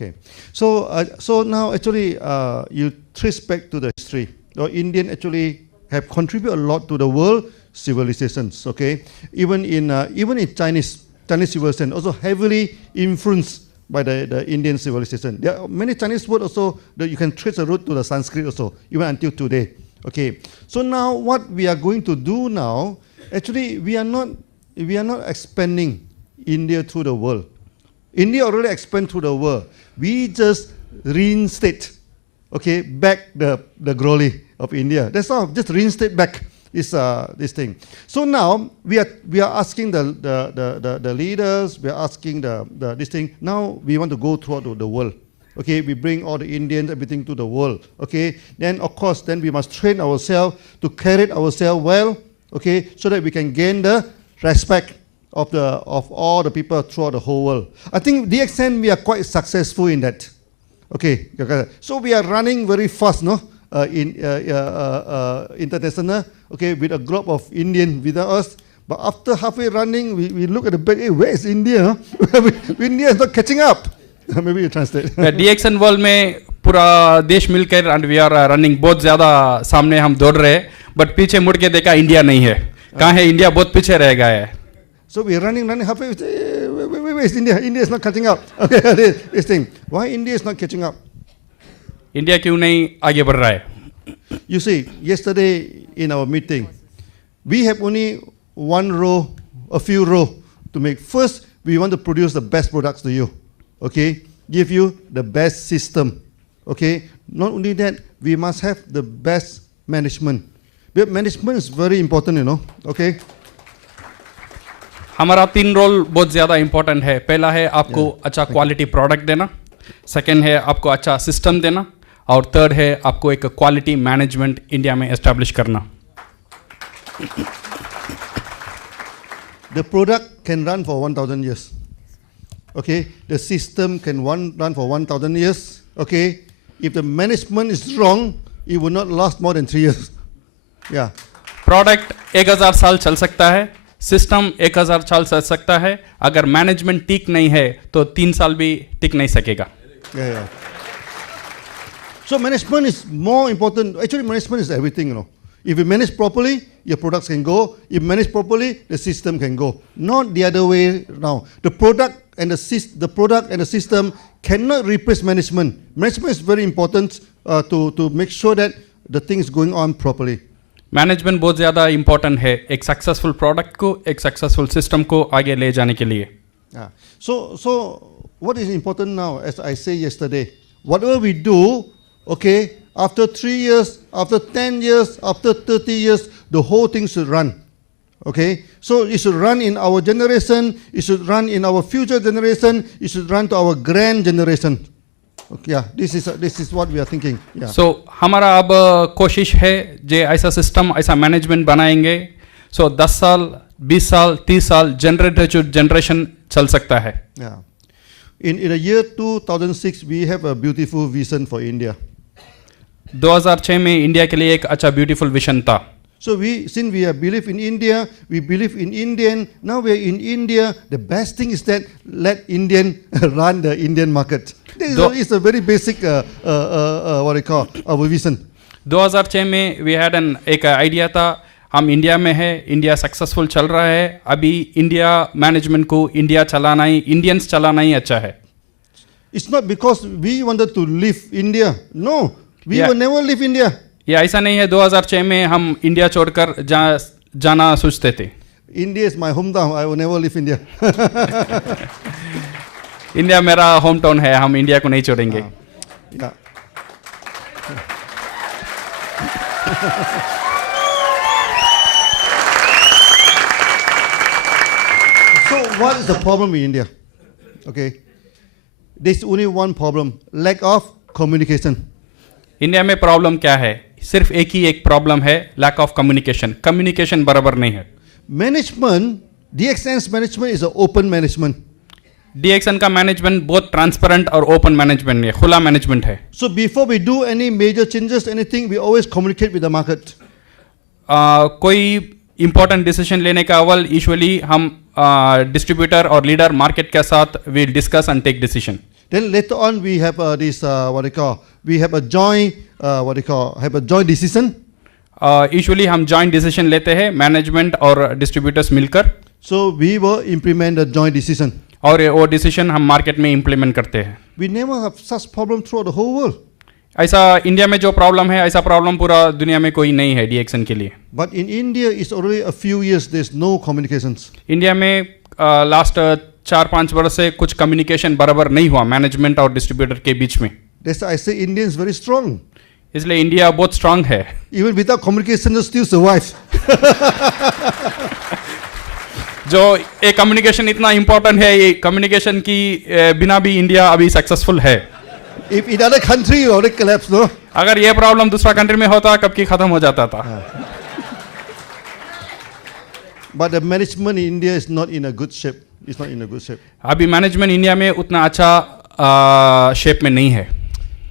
Okay, so now actually you trace back to the history. Indian actually have contributed a lot to the world civilizations. Okay, even in Chinese civilization also heavily influenced by the Indian civilization. There are many Chinese words also that you can trace a root to the Sanskrit also, even until today. Okay, so now what we are going to do now, actually we are not expanding India to the world. India already expanded to the world. We just reinstate, okay, back the glory of India. That's all. Just reinstate back this thing. So now we are asking the leaders. We are asking this thing. Now we want to go throughout the world. Okay, we bring all the Indians, everything to the world. Okay, then of course, then we must train ourselves to carry ourselves well. Okay, so that we can gain the respect of all the people throughout the whole world. I think DXN we are quite successful in that. Okay, so we are running very fast, no? In international, okay, with a group of Indian with us. But after halfway running, we look at the back. Hey, where is India? India is not catching up. Maybe you translate. DXN world में पूरा देश मिलकर and we are running बहुत ज़्यादा सामने हम दौड़ रहे हैं, but पीछे मुड़ के देखा इंडिया नहीं है. कहाँ है इंडिया? बहुत पीछे रह गया है. So we are running halfway. Where is India? India is not catching up. Okay, this thing. Why India is not catching up? India क्यों नहीं आगे बढ़ रहा है? You see, yesterday in our meeting, we have only a few rows to make. First, we want to produce the best products to you. Okay, give you the best system. Okay, not only that, we must have the best management. But management is very important, you know. Okay. हमारा 3 role बहुत ज़्यादा important है. पहला है आपको अच्छा quality product देना, second है आपको अच्छा सिस्टम देना, और थर्ड है आपको एक क्वालिटी मैनेजमेंट इंडिया में एस्टैब्लिश करना. The product can run for 1,000 years. Okay, the system can run for 1,000 years. Okay, if the management is wrong, it will not last more than 3 years. Yeah. Product 1000 साल चल सकता है, system 1000 साल चल सकता है. अगर मैनेजमेंट ठीक नहीं है तो 3 साल भी टिक नहीं सकेगा. Yeah. So management is more important. Actually, management is everything, you know. If you manage properly, your products can go. If you manage properly, the system can go. Not the other way now. The product and the system cannot replace management. Management is very important to make sure that the thing is going on properly. Management बहुत ज़्यादा important है एक successful product को, एक successful system को आगे ले जाने के लिए. So what is important now, as I say yesterday, whatever we do, okay, after 3 years, after 10 years, after 30 years, the whole thing should run. Okay, so it should run in our generation, it should run in our future generation, it should run to our grand generation. Okay, yeah, this is what we are thinking. Yeah. So हमारा अब कोशिश है जे ऐसा system ऐसा management बनाएंगे, so 10 साल 20 साल 30 साल जनरेशन चल सकता है. Yeah. In the year 2006, we have a beautiful vision for India. 2006 में इंडिया के लिए एक अच्छा ब्यूटीफुल विजन था. So since we believe in India, we believe in Indian. Now we are in India. The best thing is that let Indian run the Indian market. This is a very basic what I call our vision. 2006 में we had एक idea था. हम India में है, India successful चल रहा है. अभी इंडिया मैनेजमेंट को इंडिया चलाना ही, इंडियंस चलाना ही अच्छा है. It's not because we wanted to leave India. No, we will never leave India. ये ऐसा नहीं है 2006 में हम इंडिया छोड़कर जाना सोचते थे. India is my hometown. I will never leave India. India मेरा होम टाउन है, हम इंडिया को नहीं छोड़ेंगे. Yeah. So what is the problem in India? Okay, there's only one problem: lack of communication. India में प्रॉब्लम क्या है? सिर्फ एक प्रॉब्लम है, लैक ऑफ कम्युनिकेशन. कम्युनिकेशन बराबर नहीं है. Management, DXN's management is open management. DXN का मैनेजमेंट बहुत ट्रांसपेरेंट और ओपन मैनेजमेंट है, खुला मैनेजमेंट है. So before we do any major changes anything, we always communicate with the market. कोई इंपॉर्टेंट डिसीजन लेने का अव्वल यूजुअली हम डिस्ट्रीब्यूटर और लीडर मार्केट के साथ we discuss and take decision. Then later on we have this we have a joint have a joint decision. Usually हम joint decision लेते हैं मैनेजमेंट और डिस्ट्रीब्यूटर्स मिलकर, So we will implement the joint decision. और वो decision हम market में implement करते हैं. We never have such problem throughout the whole world. ऐसा इंडिया में जो प्रॉब्लम है ऐसा प्रॉब्लम पूरा दुनिया में कोई नहीं है डीएक्सन के लिए. But in India, it's already a few years. There's no communications. India में लास्ट 4-5 वर्ष से कुछ कम्युनिकेशन बराबर नहीं हुआ मैनेजमेंट और डिस्ट्रीब्यूटर के बीच में. That's why I say India is very strong. इसलिए इंडिया बहुत स्ट्रांग है. Even without communication, it still survives. जो ये कम्युनिकेशन इतना इम्पोर्टेंट है, ये कम्युनिकेशन की बिना भी इंडिया अभी सक्सेसफुल है. If in other country, you already collapse, no? अगर ये प्रॉब्लम दूसरा कंट्री में होता कब की खत्म हो जाता था. But the management in India is not in a good shape. It's not in a good shape. अभी मैनेजमेंट इंडिया में उतना अच्छा शेप में नहीं है.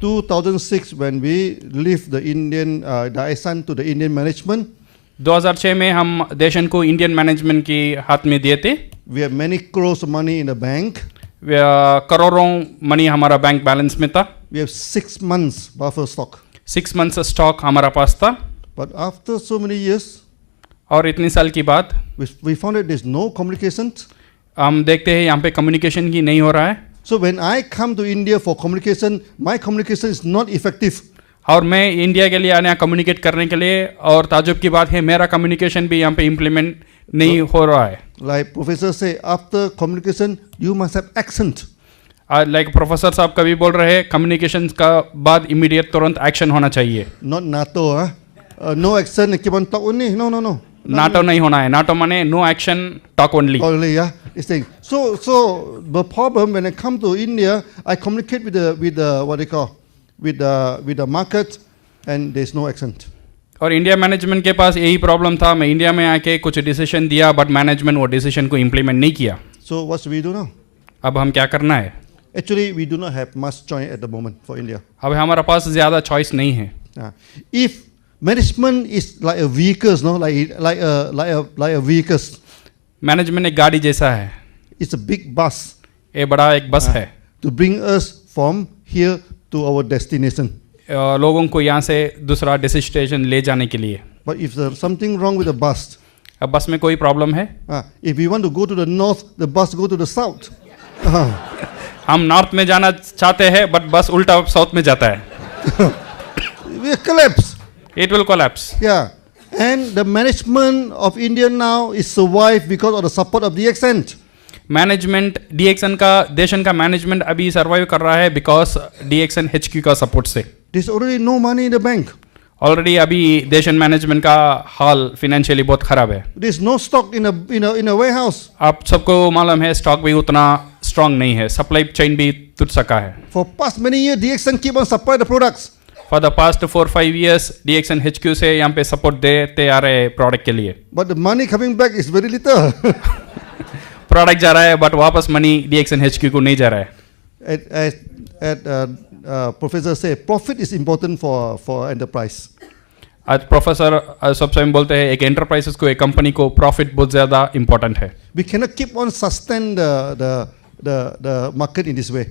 2006, when we leave the the ISAN to the Indian management, 2006 में हम देशन को इंडियन मैनेजमेंट के हाथ में दिए थे. we have many crores of money in the bank. करोड़ों मनी हमारा बैंक बैलेंस में था. We have 6 months buffer stock. 6 months stock हमारा पास था. But after so many years, और इतनी साल की बाद we found that there's no communication. हम देखते हैं यहाँ पे कम्युनिकेशन की नहीं हो रहा है. So when I come to India for communication, my communication is not effective. और मैं इंडिया के लिए आने कम्युनिकेट करने के लिए, और ताजुब की बात है मेरा कम्युनिकेशन भी यहाँ पे इम्प्लीमेंट नहीं हो रहा है. Like professor say, after communication, you must have accent. Like professor साहब कभी बोल रहे हैं कम्युनिकेशन का बाद इमीडिएट तुरंत एक्शन होना चाहिए. Not NATO, no accent, keep on talk only. No. NATO नहीं होना है. नाटो माने no action talk only. Only, yeah. This thing. So the problem when I come to India, I communicate with the market, and there's no accent. और India management के पास यही problem था. मैं India में आके कुछ डिसीजन दिया बट मैनेजमेंट वो डिसीजन को इम्प्लीमेंट नहीं किया. So what we do now? अब हम क्या करना है? Actually, we do not have much choice at the moment for India. अब हमारा पास ज़्यादा चॉइस नहीं है. If management is like a vehicles, no, like a vehicles. Management एक गाड़ी जैसा है. It's a big bus. ये बड़ा एक बस है. To bring us from here to our destination. लोगों को यहाँ से दूसरा डेस्टिनेशन ले जाने के लिए. But if there's something wrong with the bus, अब बस में कोई प्रॉब्लम है. If we want to go to the north, the bus go to the south. हम नॉर्थ में जाना चाहते हैं बट बस उल्टा साउथ में जाता है. We collapse. It will collapse. Yeah. And the management of India now is survived because of the support of DXN. Management DXN का देशन का मैनेजमेंट अभी सर्वाइव कर रहा है बिकॉज डीएक्सन HQ का सपोर्ट से. There's already no money in the bank. Already अभी देशन मैनेजमेंट का हाल फाइनेंशियली बहुत खराब है. There's no stock in a warehouse. आप सबको मालूम है स्टॉक भी उतना स्ट्रांग नहीं है. सप्लाई चेन भी टूट सका है. For past many years, DXN keep on supply the products. For the past 4-5 years, DXN HQ से यहाँ पे सपोर्ट देते आ रहे प्रोडक्ट के लिए. But the money coming back is very little. Product जा रहा है बट वापस मनी DXN HQ को नहीं जा रहा है. Professor say profit is important for enterprise. आज प्रोफेसर सबसे हम बोलते हैं एक एंटरप्राइजेस को एक कंपनी को प्रॉफिट बहुत ज़्यादा इंपॉर्टेंट है. We cannot keep on sustain the market in this way.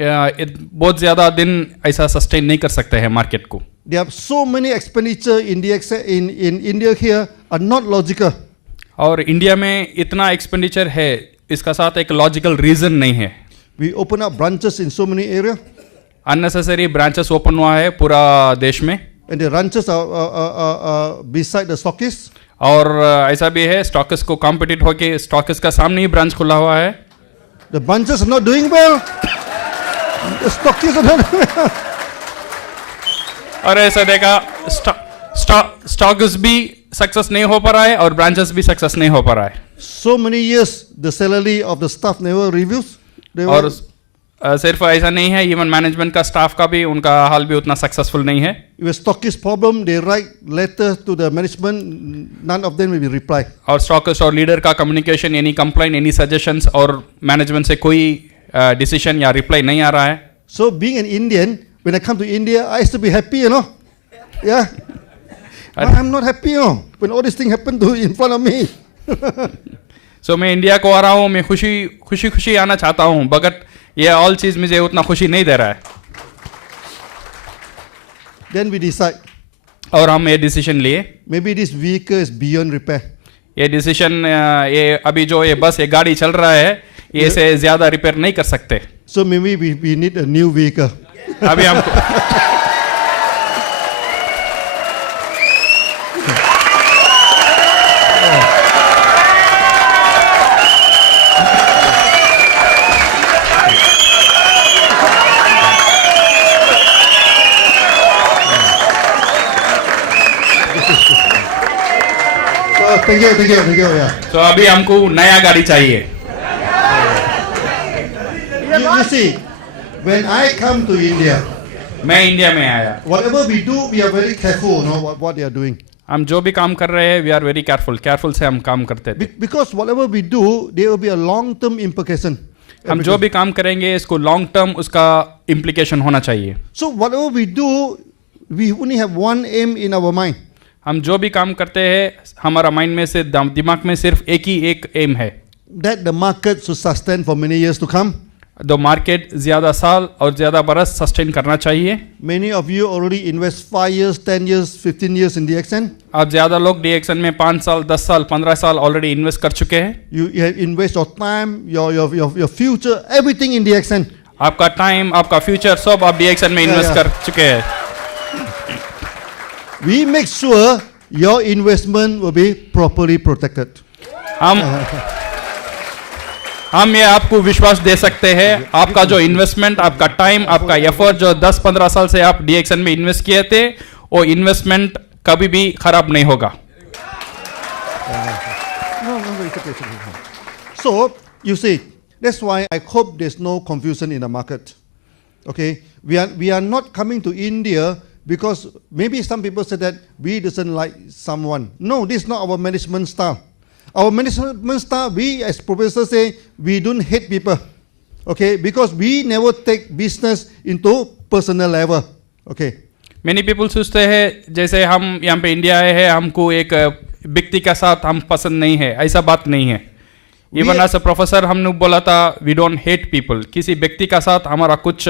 बहुत ज़्यादा दिन ऐसा सस्टेन नहीं कर सकते हैं मार्केट को. There are so many expenditure in India here are not logical. और इंडिया में इतना एक्सपेंडिचर है इसका साथ एक लॉजिकल रीजन नहीं है. We open up branches in so many areas. Unnecessary branches open हुआ है पूरा देश में. And the branches are beside the stockists. और ऐसा भी है स्टॉकिस्ट को कॉम्पिटिट होके स्टॉकिस्ट का सामने ही ब्रांच खुला हुआ है. The branches are not doing well. The stockists are not doing well. और ऐसा देखा स्टॉकिस्ट भी सक्सेस नहीं हो पा रहा है और ब्रांचेस भी सक्सेस नहीं हो पा रहा है. So many years the salary of the staff never reviews. और सिर्फ ऐसा नहीं है इवन मैनेजमेंट का स्टाफ का भी उनका हाल भी उतना सक्सेसफुल नहीं है. If a stockist problem, they write letter to the management. None of them will be reply. और स्टॉकिस्ट और लीडर का communication any complaint any suggestions और मैनेजमेंट से कोई डिसीजन या रिप्लाई नहीं आ रहा है. So being an Indian, when I come to India, I used to be happy, you know. Yeah. I'm not happy, you know, when all these things happen to in front of me. So मैं India को आ रहा हूँ मैं खुशी आना चाहता हूँ but ये ऑल चीज मुझे उतना खुशी नहीं दे रहा है। Then we decide, और हम ये डिसीजन लिए, maybe this vehicle is beyond repair. ये डिसीजन ये अभी जो ये बस ये गाड़ी चल रहा है ये से ज्यादा रिपेयर नहीं कर सकते, So maybe we need a new vehicle. अभी हम Thank you, yeah. तो अभी हमको नया गाड़ी चाहिए। You see, when I come to India, मैं इंडिया में आया, whatever we do, we are very careful, what they are doing. हम जो भी काम कर रहे हैं वी आर वेरी केयरफुल से हम काम करते थे। Because whatever we do, there will be a long-term implication. हम जो भी काम करेंगे इसको लॉन्ग टर्म उसका इम्प्लीकेशन होना चाहिए। So whatever we do, we only have one aim in our mind. हम जो भी काम करते हैं हमारा माइंड में से दिमाग में सिर्फ एक एम है, That the market should sustain for many years to come. दो मार्केट ज्यादा साल और ज्यादा बरस सस्टेन करना चाहिए। Many of you already invest 5 years, 10 years, 15 years in DXN. आप ज्यादा लोग DXN में 5 साल 10 साल 15 साल ऑलरेडी इन्वेस्ट कर चुके हैं। You have invest your time, your future, everything in DXN. आपका टाइम आपका फ्यूचर सब आप DXN में इन्वेस्ट कर चुके हैं। We make sure your investment will be properly protected. हम ये आपको विश्वास दे सकते हैं आपका जो इन्वेस्टमेंट आपका टाइम आपका एफर्ट जो 10-15 साल से आप DXN में इन्वेस्ट किए थे वो इन्वेस्टमेंट कभी भी खराब नहीं होगा। So you see, that's why I hope there's no confusion in the market. Okay, we are not coming to India because maybe some people say that we doesn't like someone. No, this is not our management style. Our management style, we as professors say, we don't hate people. Okay, because we never take business into personal level. Okay. Many people सोचते हैं जैसे हम यहाँ पे India आए हैं हमको एक व्यक्ति के साथ हम पसंद नहीं है, ऐसा बात नहीं है। इवन एज अ प्रोफेसर हमने बोला था वी डोंट हेट पीपल, किसी व्यक्ति का साथ हमारा कुछ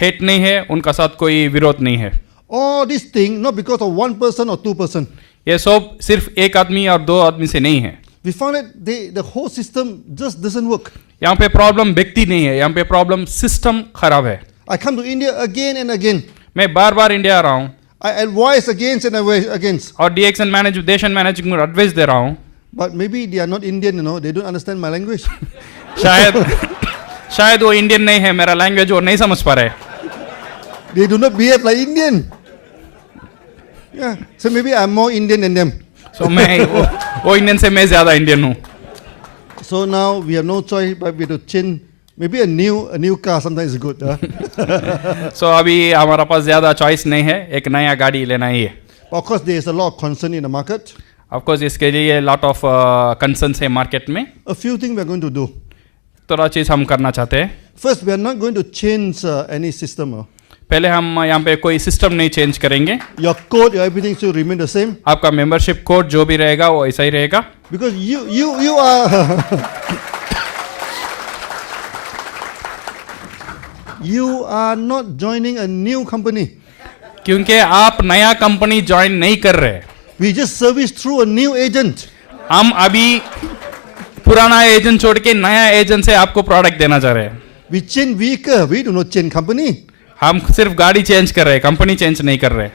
हेट नहीं है, उनका साथ कोई विरोध नहीं है। All this thing not because of one person or two person. ये सब सिर्फ एक आदमी और दो आदमी से नहीं है। We found that the whole system just doesn't work. यहाँ पे प्रॉब्लम व्यक्ति नहीं है, यहाँ पे प्रॉब्लम सिस्टम खराब है। I come to India again and again. मैं बार बार इंडिया आ रहा हूँ। I advise against and against. और DXN मैनेजिंग को एडवाइस दे रहा हूँ। But maybe they are not Indian, they don't understand my language. शायद वो इंडियन नहीं है, मेरा लैंग्वेज वो नहीं समझ पा रहे। They do not behave like Indian. Yeah, so maybe I'm more Indian than them. So मैं वो इंडियन से मैं ज्यादा इंडियन हूँ। So now we have no choice but we have to change. Maybe a new car sometimes is good. So अभी हमारा पास ज्यादा choice नहीं है, एक नया गाड़ी लेना ही है। Of course, there is a lot of concern in the market. Of course इसके लिए lot of concerns है मार्केट में। A few things we are going to do. थोड़ा चीज हम करना चाहते हैं। First, we are not going to change any system. पहले हम यहाँ पे कोई सिस्टम नहीं चेंज करेंगे। Your code, everything should remain the same. आपका मेंबरशिप कोड जो भी रहेगा वो ऐसा ही रहेगा। Because you are you are not joining a new company. क्योंकि आप नया कंपनी ज्वाइन नहीं कर रहे। We just service through a new agent. हम अभी पुराना एजेंट छोड़ के नया एजेंट से आपको प्रोडक्ट देना चाह रहे हैं। We change vehicle, we do not change company. हम सिर्फ गाड़ी चेंज कर रहे हैं, कंपनी चेंज नहीं कर रहे।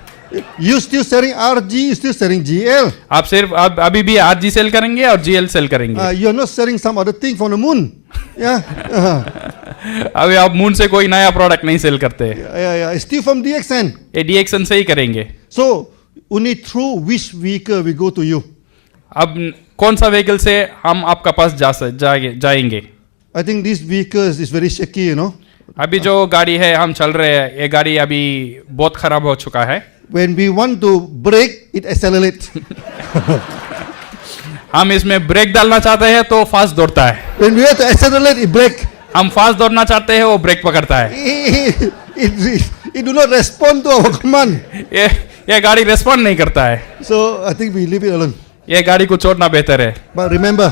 You still selling RG, you still selling GL. आप सिर्फ अभी भी RG सेल करेंगे और GL सेल करेंगे। You are not selling some other thing from the moon. Yeah. अभी आप मून से कोई नया प्रोडक्ट नहीं सेल करते। Yeah. Still from DXN. ये DXN से ही करेंगे। So only through which vehicle we go to you. अब कौन सा व्हीकल से हम आपका पास जाएंगे? I think this vehicle is very shaky, अभी जो गाड़ी है हम चल रहे हैं ये गाड़ी अभी बहुत खराब हो चुका है। When we want to brake, it accelerates. हम इसमें ब्रेक डालना चाहते हैं तो फास्ट दौड़ता है। When we have to accelerate, it brake. हम फास्ट दौड़ना चाहते हैं वो ब्रेक पकड़ता है। It do not respond to our command. ये गाड़ी रेस्पॉन्ड नहीं करता है। So I think we leave it alone. ये गाड़ी को छोड़ना बेहतर है। But remember.